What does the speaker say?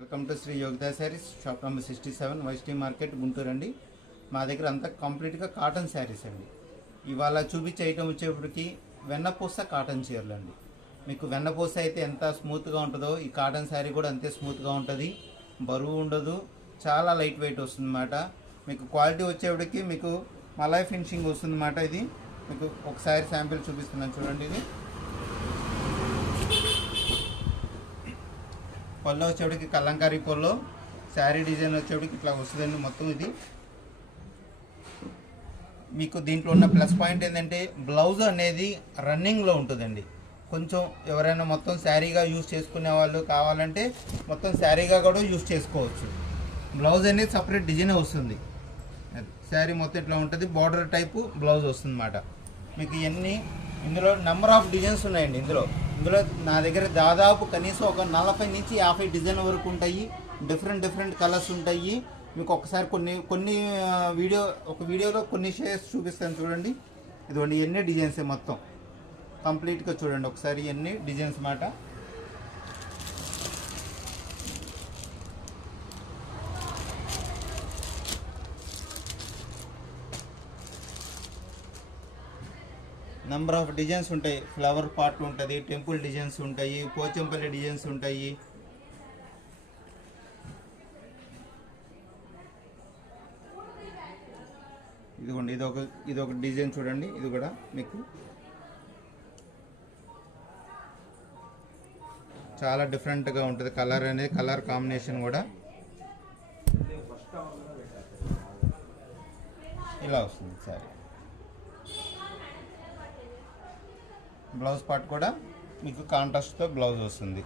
Welcome to Shri Yogitha sarees, shop number 67, వైస్టీ market, Guntur అండి. మా దగ్గర అంతా కంప్లీట్గా కాటన్ శారీస్ అండి. ఇవాళ చూపించే ఐటమ్ వచ్చేప్పటికి వెన్నపూస కాటన్ చీరలు అండి. మీకు వెన్నపూస అయితే ఎంత స్మూత్గా ఉంటుందో ఈ కాటన్ శారీ కూడా అంతే స్మూత్గా ఉంటుంది, బరువు ఉండదు, చాలా లైట్ వెయిట్ వస్తుందన్నమాట. మీకు క్వాలిటీ వచ్చేప్పటికి మీకు మలై ఫినిషింగ్ వస్తుందన్నమాట. ఇది మీకు ఒకసారి శాంపిల్ చూపిస్తున్నాను చూడండి. ఇది పళ్ళు వచ్చేటికి కలంకారీ పళ్ళు, శారీ డిజైన్ వచ్చేటికి ఇట్లా వస్తుందండి మొత్తం. ఇది మీకు దీంట్లో ఉన్న ప్లస్ పాయింట్ ఏంటంటే బ్లౌజ్ అనేది రన్నింగ్లో ఉంటుందండి. కొంచెం ఎవరైనా మొత్తం శారీగా యూజ్ చేసుకునే వాళ్ళు కావాలంటే మొత్తం శారీగా కూడా యూజ్ చేసుకోవచ్చు. బ్లౌజ్ అనేది సపరేట్ డిజైన్ వస్తుంది. శారీ మొత్తం ఇట్లా ఉంటుంది, బార్డర్ టైపు బ్లౌజ్ వస్తుంది అన్నమాట. మీకు ఇందులో నెంబర్ ఆఫ్ డిజైన్స్ ఉన్నాయండి. ఇందులో నా దగ్గర దాదాపు కనీసం ఒక 40 నుంచి 50 డిజైన్ వరకు ఉంటాయి. డిఫరెంట్ కలర్స్ ఉంటాయి. మీకు ఒకసారి కొన్ని వీడియోలో కొన్ని షేర్స్ చూపిస్తాను చూడండి. ఇదిగోండి, ఎన్ని డిజైన్స్ మొత్తం కంప్లీట్గా చూడండి ఒకసారి, ఎన్ని డిజైన్స్ మాట. నెంబర్ ఆఫ్ డిజైన్స్ ఉంటాయి. ఫ్లవర్ పార్ట్ ఉంటుంది, టెంపుల్ డిజైన్స్ ఉంటాయి, పోచంపల్లి డిజైన్స్ ఉంటాయి. ఇదిగోండి, ఇదొక డిజైన్ చూడండి. ఇది కూడా మీకు చాలా డిఫరెంట్గా ఉంటుంది. కలర్ కాంబినేషన్ కూడా ఇలా వస్తుంది సారీ. బ్లౌజ్ పార్ట్ కూడా మీకు కాంట్రాస్ట్తో బ్లౌజ్ వస్తుంది.